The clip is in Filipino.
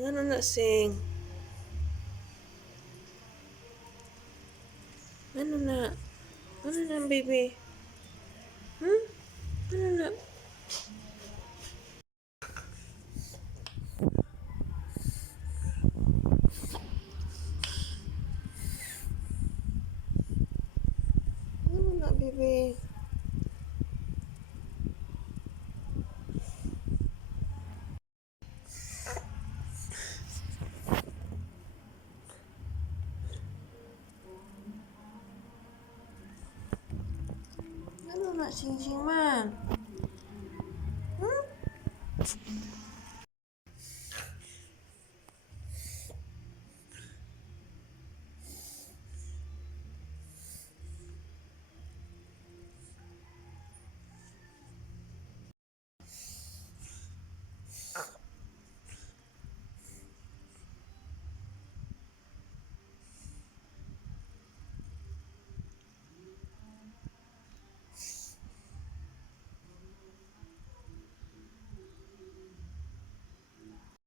Ano na, Sing? Ano na? Ano na, baby? Hmm? Ano na? Ano na, baby? Ano na, Sing Sing man? Hmm?